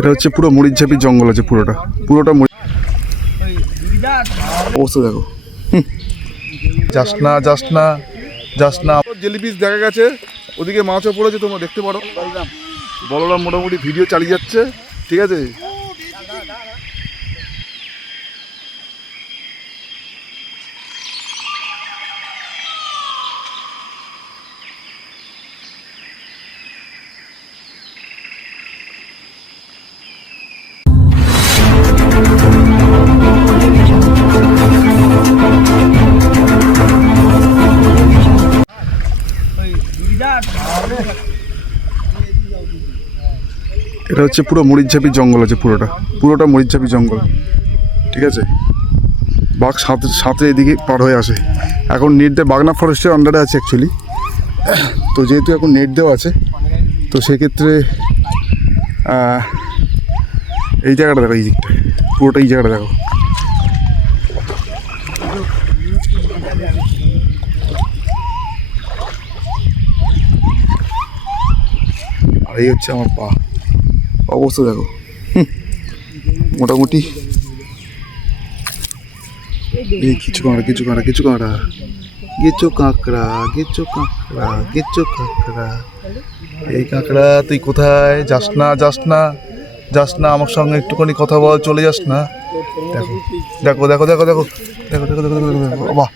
এটা হচ্ছে পুরো মরিচঝাপি জঙ্গল আছে পুরোটা। পুরোটা অবস্থা দেখো। যাস না যাস না যাস না। জেলিপিস দেখা গেছে। ওদিকে মাছও পড়েছে তোমরা দেখতে পারো। বলরাম মোটামুটি ভিডিও চালিয়ে যাচ্ছে। ঠিক আছে? এটা হচ্ছে পুরো মরিচঝাপি জঙ্গল আছে পুরোটা। পুরোটা মরিচঝাপি জঙ্গল। ঠিক আছে? বাঘ সাঁতরে সাঁতরে এদিকে পার হয়ে আসে। এখন নেট দেয় বাগনা ফরেস্টের আন্ডারে আছে অ্যাকচুয়ালি তো যেহেতু এখন নেট দেওয়া আছে, তো সেক্ষেত্রে এই জায়গাটা দেখো, এই দিকটা। পুরোটা এই জায়গাটা দেখো। আর এই হচ্ছে আমার পা। অবস্থা দেখো মোটামুটি এই কিছু কাঁকড়া কিছু কাঁকড়া কিছু কাঁকড়া গেচো কাঁকড়া গেচো কাঁকড়া গেচো কাঁকড়া এই কাঁকড়া তুই কোথায় যাস না যাস না যাস না আমার সঙ্গে একটুখানি কথা বল চলে যাস না দেখো দেখো দেখো দেখো দেখো দেখো দেখো দেখো দেখো দেখো দেখো বাহ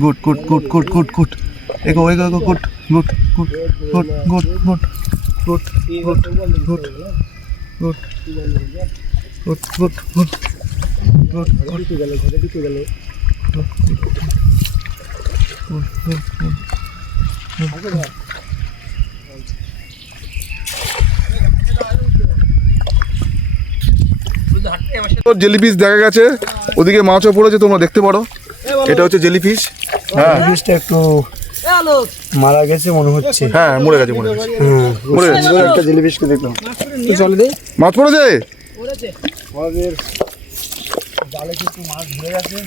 good good good good good good এগো এগো এগো good good good good good good good good good good good good good good good jellyfish দেখা গেছে। ওদিকে মাছও পড়েছে তোমরা দেখতে পারো। এটা হচ্ছে জেলিফিশ হ্যাঁ। একটু মারা গেছে মনে হচ্ছে। হ্যাঁ মরে গেছে মরে গেছে। হ্যাঁ মরে গেছে। সুন্দর একটা জেলিফিশকে দেখলাম তো চলে দে। মাছ পড়েছে? আমাদের জালে কিন্তু মাছ ধরে গেছে।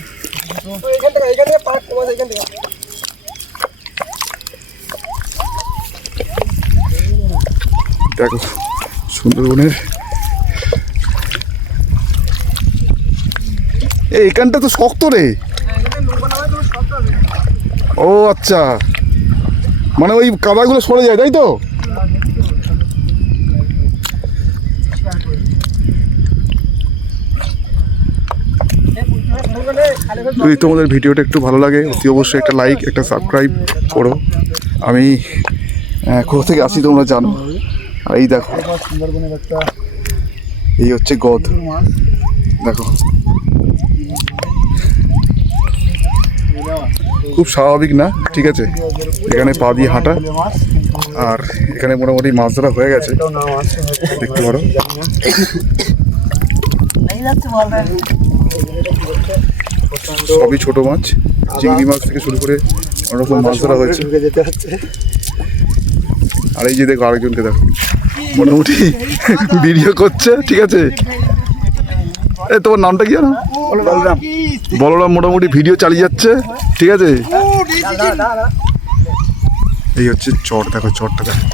দেখো সুন্দরবনের এই এখানটা তো শক্ত রে। ও আচ্ছা। মানে ওই কাদাগুলো সরে যায়, তাই তো? যদি তোমাদের ভিডিওটা একটু ভালো লাগে, অতি অবশ্যই একটা লাইক একটা সাবস্ক্রাইব করো। আমি কোথা থেকে আসি তোমরা জানো? আর এই দেখো। এই হচ্ছে গদ। দেখো। খুব স্বাভাবিক না ঠিক আছে? এখানে পা দিয়ে হাঁটা আর এখানে মোটামুটি মাছ ধরা হয়ে গেছে। দেখতে পারো। সবই ছোট মাছ চিংড়ি মাছ থেকে শুরু করে অনেক রকম মাছ ধরা হয়েছে। আর এই যে দেখো আরেকজনকে দেখো। মোটামুটি ভিডিও করছে ঠিক আছে? এ তোমার নামটা কি জানো? বলরাম। বলরাম মোটামুটি ভিডিও চালিয়ে যাচ্ছে। ঠিক আছে? এই হচ্ছে চট দেখো চটটা দেখো।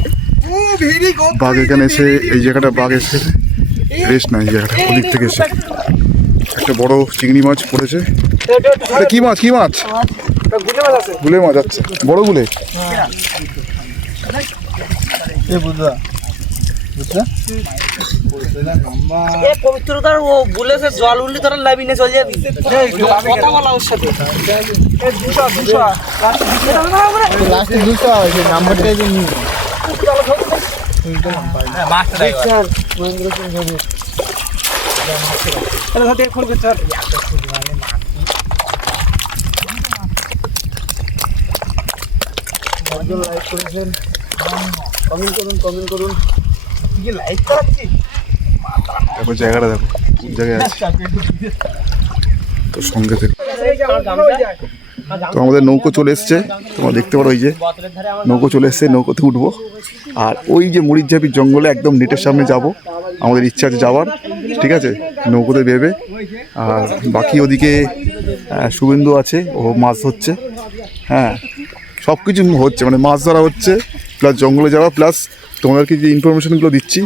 বাঘ এখানে এসে এই জায়গাটা বাঘ এসে রেস্ট নাই এই জায়গাটা ওদিক থেকে এসে। একটা বড় চিংড়ি মাছ পড়েছে। কি মাছ কি মাছ? গুলে মাছ আছে। গুলে আচ্ছা বড় গুলে? এ পবিত্রতার ও বলেছে জল উঠলে তোরা লাবিনে চলে যাবি। কথা বলা ওর সাথে। দুশো কমেন্ট করুন কমেন্ট করুন। দেখো জায়গাটা দেখো, কোন জায়গায় আছে? তো সঙ্গে থেকে। তো আমাদের নৌকো চলে এসছে, তোমরা দেখতে পারো ওই যে। নৌকো চলে এসছে নৌকোতে উঠবো। আর ওই যে মরিচঝাপির জঙ্গলে একদম নেটের সামনে যাব। আমাদের ইচ্ছা আছে যাওয়ার, ঠিক আছে? নৌকোতে বেবে আর বাকি ওদিকে শুভেন্দু আছে, ও মাছ ধরছে। হ্যাঁ সব কিছু হচ্ছে মানে মাছ ধরা হচ্ছে প্লাস জঙ্গলে যাওয়া প্লাস তোমাদেরকে যে ইনফরমেশনগুলো দিচ্ছি,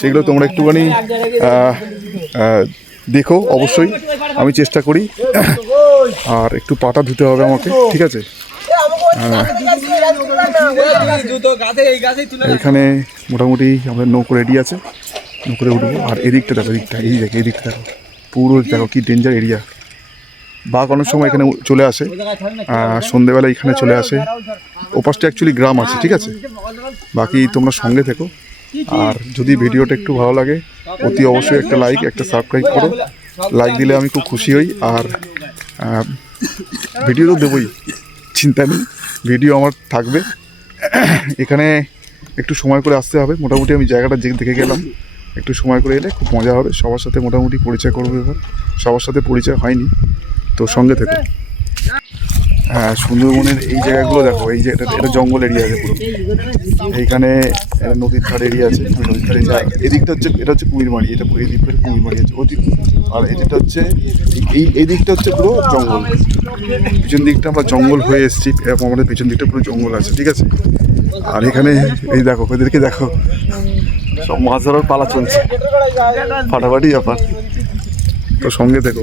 সেগুলো তোমরা একটুখানি দেখো, অবশ্যই। আমি চেষ্টা করি। আর একটু পাতা ধুতে হবে আমাকে, ঠিক আছে? এখানে মোটামুটি আমাদের নৌকো রেডি আছে। নৌকোতে উঠবো। আর এদিকটা দেখো, এদিকটা, এই দেখো, এদিকটা দেখো। পুরো দেখো কি ডেঞ্জার এরিয়া বাঘ অনেক সময় এখানে চলে আসে। সন্ধেবেলা এখানে চলে আসে। ওপাশটা অ্যাকচুয়ালি গ্রাম আছে ঠিক আছে? বাকি তোমরা সঙ্গে থেকো। আর যদি ভিডিওটা একটু ভালো লাগে অতি অবশ্যই একটা লাইক একটা সাবস্ক্রাইব করো। লাইক দিলে আমি খুব খুশি হই। আর ভিডিও তো দেবই চিন্তা নেই। ভিডিও আমার থাকবে। এখানে একটু সময় করে আসতে হবে। মোটামুটি আমি জায়গাটা যে- দেখে গেলাম একটু সময় করে এলে খুব মজা হবে। সবার সাথে মোটামুটি পরিচয় করব এবার। সবার সাথে পরিচয় হয়নি। তো সঙ্গে থেকে। হ্যাঁ সুন্দরবনের এই জায়গাগুলো দেখো, এই যে এটা জঙ্গল এরিয়া আছে পুরো। এইখানে নদীর ধার এরিয়া আছে নদীর ধারে এদিকটা হচ্ছে এটা হচ্ছে কুমিরমারি এটা এই দিকটা কুমিরমারি আছে ওদিক আর এদিকটা হচ্ছে এই এই দিকটা হচ্ছে পুরো জঙ্গল। পিছন দিকটা আমরা জঙ্গল হয়ে এসেছি, এরকম আমাদের পিছন দিকটা পুরো জঙ্গল আছে, ঠিক আছে? আর এখানে এই দেখো, ওদেরকে দেখো। সব মাছ ধরার পালা চলছে। ফাটাফাটি ব্যাপার। তো সঙ্গে দেখো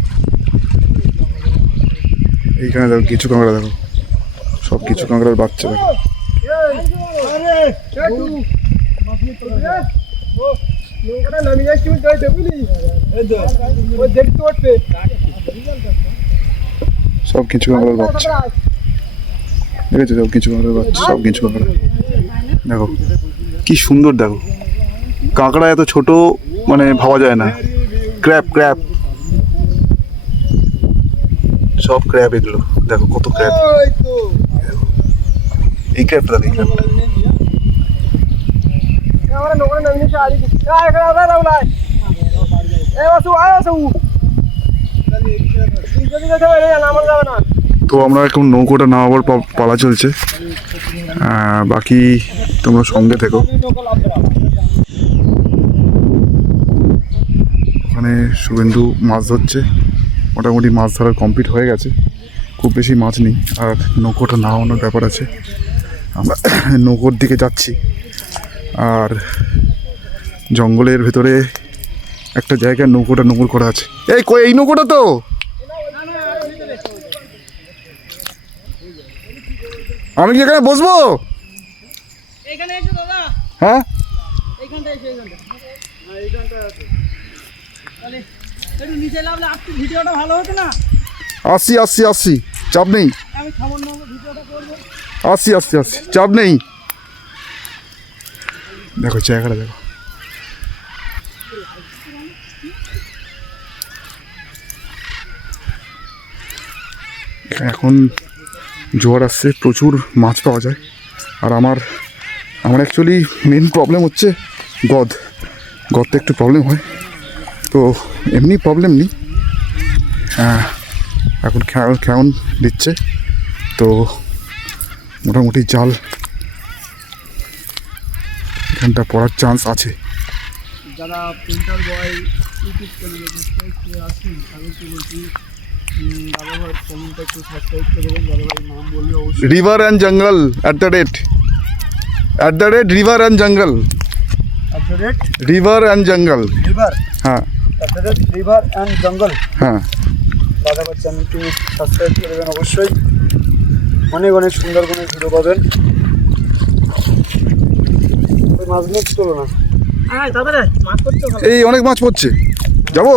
এইখানে দেখো, কিছু কাঁকড়া দেখো। সব কিছু কাঁকড়ার বাচ্চা দেখো। সব কিছু কাঁকড়ার বাচ্চা। দেখেছ দেখো কিছু কাঁকড়ার বাচ্চা, সব কিছু কাঁকড়া। দেখো, কি সুন্দর দেখো। কাঁকড়া এত ছোট মানে ভাবা যায় না। Crap crap. সব ক্র্যাব এগুলো দেখো কত ক্র্যাব এই ক্র্যাবটা দেখি তো আমরা এখন নৌকোটা নামাবার পালা চলছে। বাকি তোমরা সঙ্গে থেকো। ওখানে শুভেন্দু মাছ ধরছে। মোটামুটি মাছ ধরা কমপ্লিট হয়ে গেছে। খুব বেশি মাছ নেই আর নৌকোটা নামানোর ব্যাপার আছে। আমরা নৌকোর দিকে যাচ্ছি। আর জঙ্গলের ভেতরে একটা জায়গায় নৌকোটা নোংর করা আছে। এই কই এই নৌকোটা তো? আমি কি এখানে বসবো? হ্যাঁ? একটু নিচে নামলে একটু ভিডিওটা ভালো হতো না? আসছি আসছি আসছি চাপ নেই। আমি ভিডিওটা করব। আসছি আসছি আসছি চাপ নেই। দেখো জায়গাটা দেখো। এখন জোয়ার আসছে প্রচুর মাছ পাওয়া যায়। আর আমার আমার অ্যাকচুয়ালি মেন প্রবলেম হচ্ছে গদ। গদতে একটু প্রবলেম হয়। তো এমনি প্রবলেম নেই। হ্যাঁ এখন খেয়াল খেয়াল দিচ্ছে। তো মোটামুটি জাল এখানটা পড়ার চান্স আছে। যারা প্রিন্টার বয় ইউটিউব চ্যানেলে সাবস্ক্রাইব করে আসুন তাদেরকে বলছি উম, চ্যানেলটা একটু সাবস্ক্রাইব করে দেবেন। দাদা নাম বললে অবশ্যই river and jungle at the rate at the rate river and jungle at the rate river and jungle river হ্যাঁ। অ্যাট রিভার অ্যান্ড জঙ্গল হ্যাঁ। দাদা চ্যানেলটি সাবস্ক্রাইব করে দেবেন অবশ্যই। অনেক অনেক সুন্দরবনের ভিডিও পাবেন। ওই মাছগুলো তোলো না। হ্যাঁ এই অনেক মাছ পড়ছে। যাব?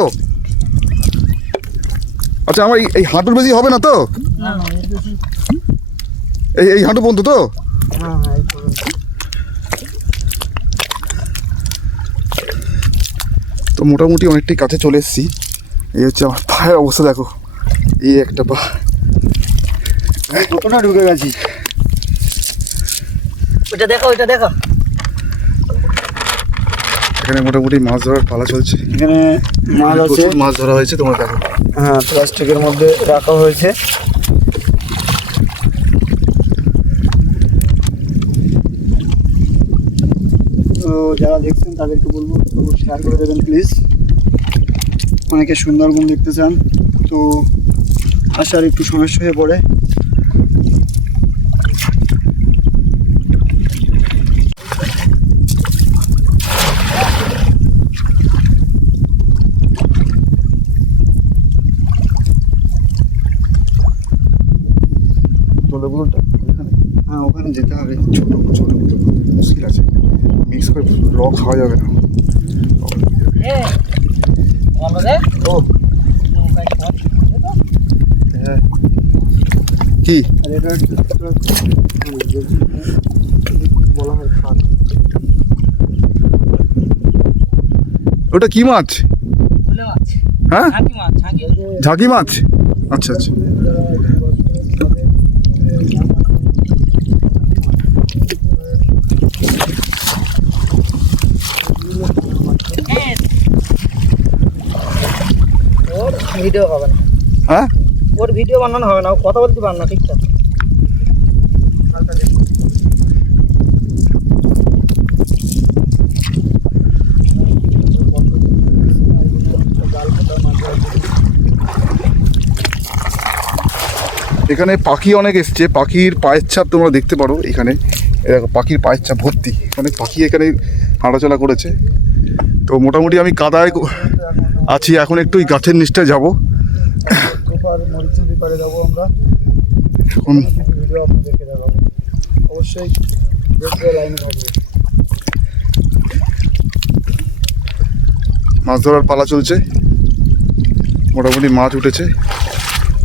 আচ্ছা আমার এই- এই হাঁটুর বেশি হবে না তো? এই এই হাঁটু পর্যন্ত তো? হ্যাঁ হ্যাঁ এই তোলো তো মোটামুটি অনেকটাই কাছে চলে এসেছি। এই হচ্ছে আমার পায়ের অবস্থা দেখো। এই একটা পা। কতটা ঢুকে গেছি। ওইটা দেখো ওইটা দেখো। এখানে মোটামুটি মাছ ধরার পালা চলছে। এখানে মাছ আছে। মাছ ধরা হয়েছে তোমরা দেখো। হ্যাঁ প্লাস্টিকের মধ্যে রাখা হয়েছে। তো যারা দেখছেন তাদেরকে বলব শেয়ার করে দেবেন প্লিজ অনেকে সুন্দরবন দেখতে চান তো আসার একটু সমস্যা হয়ে পড়ে। হ্যাঁ ওখানে যেতে হবে ছোট ছোট বোতল মুশকিল আছে মিক্স করে র খাওয়া যাবে না প্রবলেম হয়ে যাবে এ বলো রে ও নৌকায় সব আছে তো? হ্যাঁ কি? হয় ওটা কি মাছ? হ্যাঁ? ঝাঁকি মাছ? আচ্ছা আচ্ছা। ভিডিও হবে না। হ্যাঁ? ওর ভিডিও বানানো হবে না ও কথা বলতে পারে না ঠিকঠাক এখানে পাখি অনেক এসছে। পাখির পায়ের ছাপ তোমরা দেখতে পারো এখানে। দেখো পাখির পায়ের ছাপ ভর্তি। অনেক পাখি এখানে হাঁটাচলা করেছে। তো মোটামুটি আমি কাদায় আছি এখন একটু ওই গাছের নিচটায় যাব। ওপার মরিচুর বিপারে যাব আমরা। এখন কিছু ভিডিও আপনাদেরকে দেখাবো। অবশ্যই দেখবে লাইনে থাকবে। মাছ ধরার পালা চলছে। মোটামুটি মাছ উঠেছে।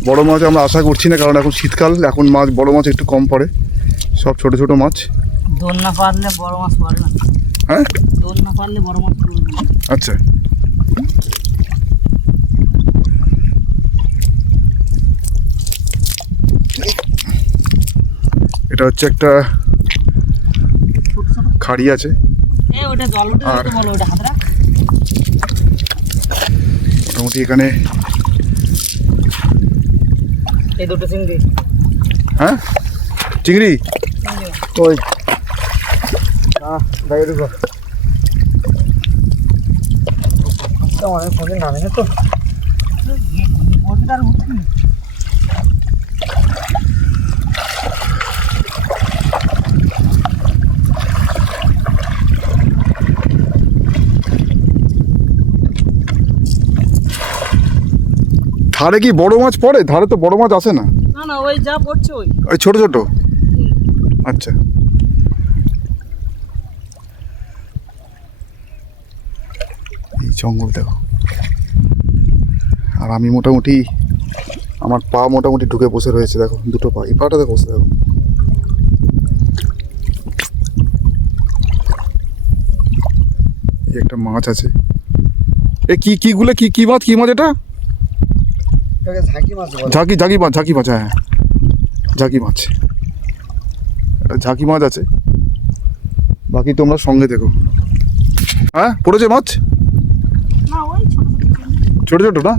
বড় মাছ আমরা আশা করছি না কারণ এখন শীতকাল। এখন মাছ বড় মাছ একটু কম পড়ে। সব ছোট ছোট মাছ। দোল না পারলে বড় মাছ পারে না। হ্যাঁ? দোল না পারলে বড় মাছ আচ্ছা। এটা হচ্ছে একটা খাড়ি আছে। আর- মোটামুটি এখানে এই দুটো চিংড়ি। হ্যাঁ? চিংড়ি? ওই। অনেক নামে না তো। ধারে কি বড় মাছ পড়ে? ধারে তো বড় মাছ আসে না। না না ওই যা পড়ছে ওই। ওই ছোট ছোট? আচ্ছা। এই জঙ্গল দেখো। আর আমি মোটামুটি আমার পা মোটামুটি ঢুকে বসে রয়েছে দেখো। দুটো পা এই পাটা দেখো বসে দেখো। একটা মাছ আছে। এ কি কি গুলো কি কি মাছ কি মাছ এটা? ঝাঁকি মাছ ঝাঁকি ঝাঁকি মাছ ঝাঁকি মাছ হ্যাঁ ঝাঁকি মাছ একটা ঝাঁকি মাছ আছে বাকি তোমরা সঙ্গে দেখো হ্যাঁ পড়েছে মাছ না ওই ছোট ছোট চিংড়ি ছোট ছোট না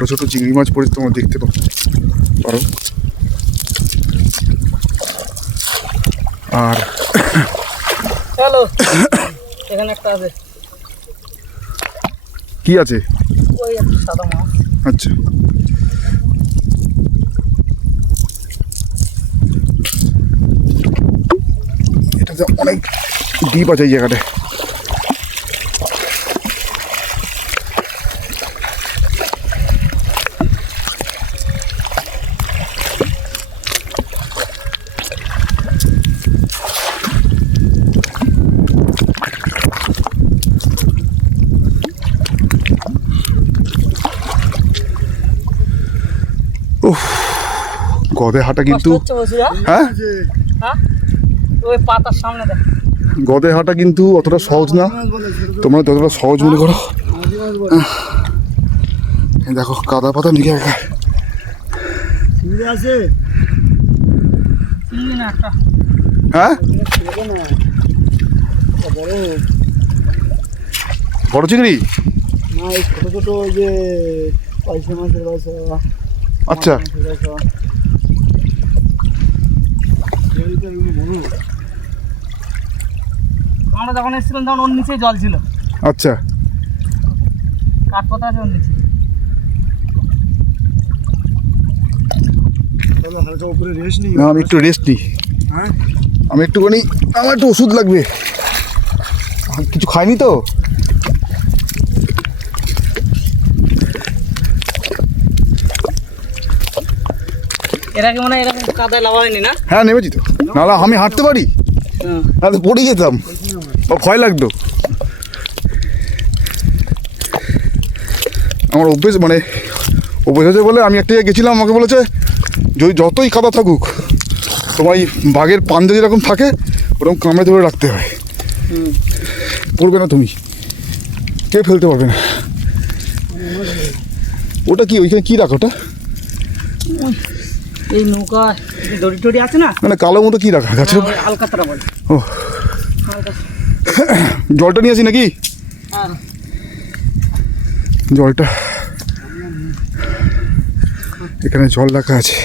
ছোট ছোট চিংড়ি মাছ পড়েছে তোমরা দেখতে পারো? আর চলো। এখানে একটা আছে। কি আছে? ওই একটা সাদা মাছ। আচ্ছা। এটাতে অনেক ডিপ আছে এই জায়গাটায়। উফ গদে হাঁটা কিন্তু হ্যাঁ? হ্যাঁ? ওই পাতার সামনে দেখ। গদে হাঁটা কিন্তু অতটা সহজ না। তোমরা যতটা সহজ মনে করো। দেখো কাদা পাতা নিয়ে একা। হ্যাঁ? বড় বড় চিংড়ি? না এই ছোট ছোট ওই যে পয়সা মাছের বাসা আচ্ছা। আমরা যখন এসেছিলাম তখন ওর নিচেই জল ছিল। আচ্ছা। কাঠ পাতা আছে ওর নিচে। তাহলে হালকা উপরে রেস্ট নিই। আমি একটু রেস্ট নিই। হ্যাঁ? আমি একটুখানি আমার একটু ওষুধ লাগবে। কিছু খাইনি তো? এর আগে মনে হয় এরকম কাদায় লাভা হয়নি না? হ্যাঁ নেমেছি তো। নাহলে আমি হাঁটতে পারি? হুম। নাহলে পড়ে যেতাম। ও ভয় লাগতো। আমার অভ্যেস মানে অভ্যেস হয়েছে বলে আমি একটা জায়গায় গেছিলাম আমাকে বলেছে যদি যতই কাদা থাকুক তোমার এই বাঘের পান্দে যেরকম থাকে ওরকম কামড়ে ধরে রাখতে হয়। পড়বে না তুমি। কেউ ফেলতে পারবে না। ওটা কি ওইখানে কি রাখো ওটা? এই নৌকা দড়ি টড়ি আছে না? মানে কালো মতো কি রাখা? উপর? আলকাতরা বলে। ও। জলটা নিয়ে আসি নাকি? জলটা। এখানে জল রাখা আছে।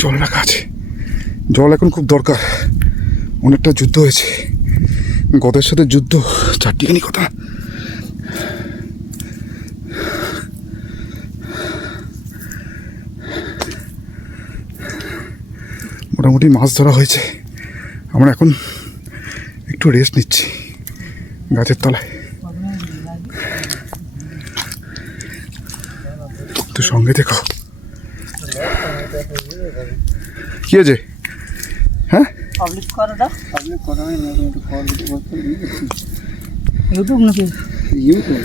জল রাখা আছে। জল এখন খুব দরকার। অনেকটা যুদ্ধ হয়েছে। গদের সাথে যুদ্ধ চারটিখানি কথা। মোটামুটি মাছ ধরা হয়েছে। আমরা এখন একটু রেস্ট নিচ্ছি গাছের তলায়। তো সঙ্গে দেখো কি আছে পাবলিশ করাটা পাবলিক করা হয় না একটু ইউটিউব নাকি? ইউটিউব